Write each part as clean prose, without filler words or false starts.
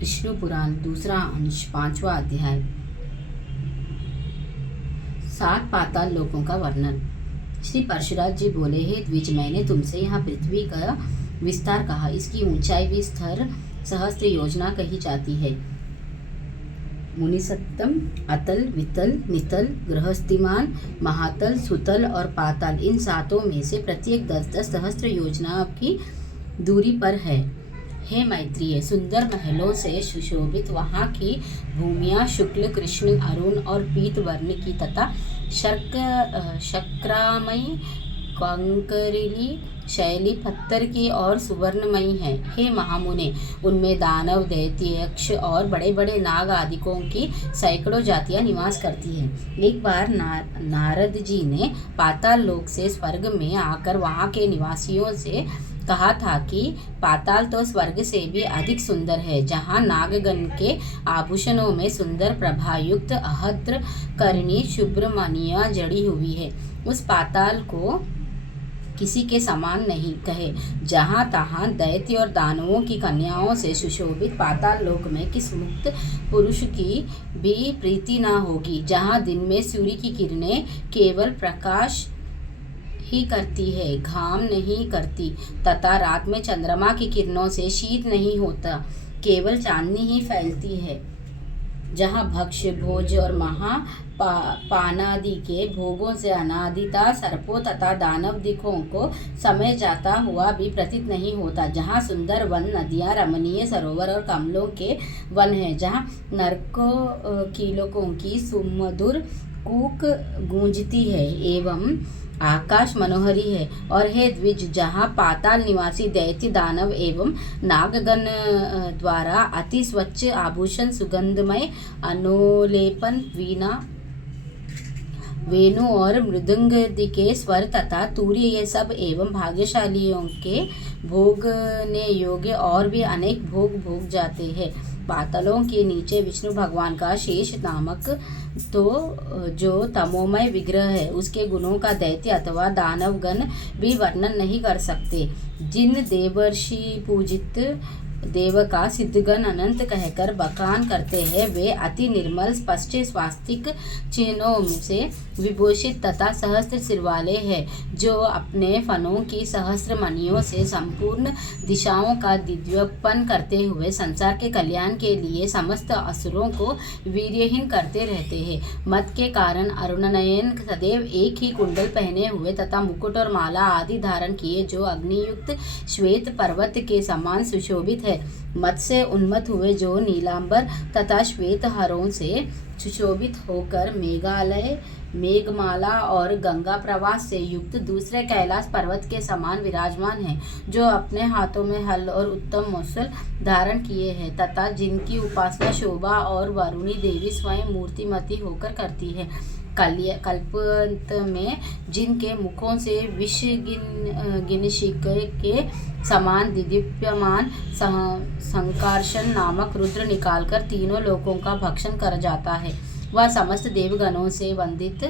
विष्णु पुराण दूसरा अंश 5वां अध्याय। 7 पाताल लोकों का वर्णन। श्री परशुराज जी बोले, हे द्विज, मैंने तुमसे यहाँ पृथ्वी का विस्तार कहा। इसकी ऊंचाई भी स्तर सहस्त्र योजना कही जाती है। मुनिसत्तम, अतल, वितल, नितल, गृहस्थिमान, महातल, सुतल और पाताल, इन 7 में से प्रत्येक 10-10 सहस्त्र योजना की दूरी पर है। हे मैत्रेय, सुंदर महलों से सुशोभित वहाँ की भूमियाँ शुक्ल, कृष्ण, अरुण और पीत वर्ण की तथा शक्रामयी, कंकरिली, शैली, पत्थर की और सुवर्णमयी है। हे महामुने, उनमें दानव, दैत्य, यक्ष और बड़े बड़े नाग आदिकों की सैकड़ों जातियां निवास करती हैं। एक बार नारद जी ने पाताल लोक से स्वर्ग में आकर वहाँ के निवासियों से कहा था कि पाताल तो स्वर्ग से भी अधिक सुंदर है, जहाँ नागगण के आभूषणों में सुंदर प्रभायुक्त अहद्र करणी शुभ्रमणिया जड़ी हुई है। उस पाताल को किसी के समान नहीं कहे। जहाँ तहाँ दैत्य और दानवों की कन्याओं से सुशोभित पाताल लोक में किस मुक्त पुरुष की भी प्रीति न होगी। जहाँ दिन में सूर्य की किरणें केवल प्रकाश ही करती है, घाम नहीं करती, तथा रात में चंद्रमा की किरणों से शीत नहीं होता, केवल चांदनी ही फैलती है। जहाँ भक्ष, भोज और पानादि के भोगों से अनादिता सर्पों तथा दानव दिखों को समय जाता हुआ भी प्रतीत नहीं होता। जहाँ सुंदर वन, नदियाँ, रमणीय सरोवर और कमलों के वन हैं। जहाँ नरकों कीलों की सुमधुर कूक गूंजती है एवं आकाश मनोहरी है। और हे द्विज, जहाँ पाताल निवासी दैत्य, दानव एवं नागगण द्वारा अति स्वच्छ आभूषण, सुगंधमय अनोलेपन, वीणा, वेणु और मृदंग के स्वर तथा तूर्य, ये सब एवं भाग्यशालियों के भोगने योग्य और भी अनेक भोग जाते हैं। पातालों के नीचे विष्णु भगवान का शेष नामक जो तमोमय विग्रह है, उसके गुणों का दैत्य अथवा दानवगण भी वर्णन नहीं कर सकते। जिन देवर्षि पूजित देव का सिद्धगण अनंत कहकर बखान करते हैं, वे अति निर्मल, स्पष्ट स्वास्तिक चिन्हों से विभूषित तथा सहस्त्र सिर वाले हैं, जो अपने फनों की सहस्त्र मणियों से संपूर्ण दिशाओं का दिव्योत्पन्न करते हुए संसार के कल्याण के लिए समस्त असुरों को वीर्यहीन करते रहते हैं। मत के कारण अरुणनयन सदैव एक ही कुंडल पहने हुए तथा मुकुट और माला आदि धारण किए, जो अग्नियुक्त श्वेत पर्वत के समान सुशोभित है। मत से उन्मत्त हुए, जो नीलांबर तथा श्वेत हरों से सुशोभित होकर मेघालय, मेघमाला और गंगा प्रवाह से युक्त दूसरे कैलाश पर्वत के समान विराजमान है, जो अपने हाथों में हल और उत्तम मूसल धारण किए हैं तथा जिनकी उपासना शोभा और वरुणी देवी स्वयं मूर्तिमती होकर करती है। कल्पांत में जिनके मुखों से विष गिनशिके के समान दीप्यमान संकर्षण नामक रुद्र निकालकर तीनों लोकों का भक्षण कर जाता है। वह समस्त देवगणों से वंदित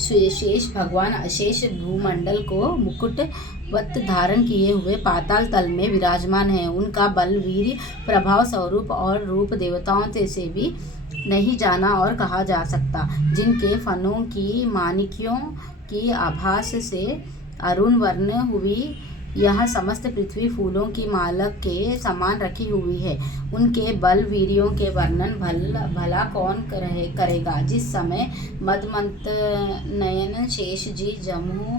शेष भगवान अशेष भूमंडल को मुकुटवत धारण किए हुए पाताल तल में विराजमान है। उनका बल, वीर्य, प्रभाव, स्वरूप और रूप देवताओं से भी नहीं जाना और कहा जा सकता। जिनके फनों की माणिक्यों की आभास से अरुण वर्ण हुई यह समस्त पृथ्वी फूलों की माला के समान रखी हुई है। उनके बल, वीर्यों के वर्णन भला कौन करेगा। जिस समय मदमंत नयन शेष जी जम्मू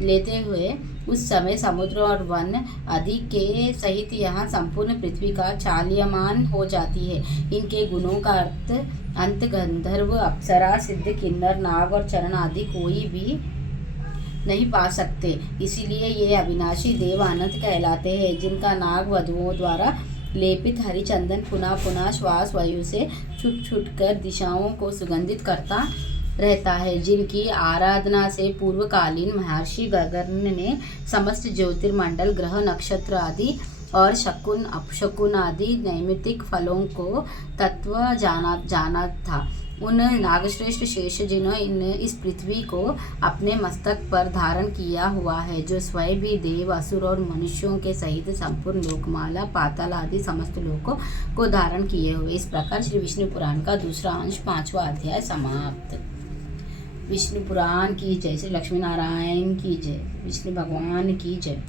लेते हुए, उस समय समुद्र और वन आदि के सहित यहाँ संपूर्ण पृथ्वी का चाल्यमान हो जाती है। इनके गुणों का अंत गंधर्व, अप्सरा, सिद्ध, किन्नर, नाग और चरण आदि कोई भी नहीं पा सकते। इसीलिए ये अविनाशी देव अनंत कहलाते हैं। जिनका नाग वधुओं द्वारा लेपित हरिचंदन पुनः पुनः श्वास वायु से छूट कर दिशाओं को सुगंधित करता रहता है। जिनकी आराधना से पूर्वकालीन महर्षि गगन ने समस्त ज्योतिर्मंडल, ग्रह, नक्षत्र आदि और शकुन, अपशकुन आदि नैमित्तिक फलों को तत्व जाना था। उन नागश्रेष्ठ शेष जिन्होंने इस पृथ्वी को अपने मस्तक पर धारण किया हुआ है, जो स्वयं भी देव, असुर और मनुष्यों के सहित संपूर्ण लोकमाला, पाताल आदि समस्त लोकों को धारण किए हुए। इस प्रकार श्री विष्णु पुराण का दूसरा अंश 5वां अध्याय समाप्त। विष्णु पुराण की जय। श्री लक्ष्मी नारायण की जय। विष्णु भगवान की जय।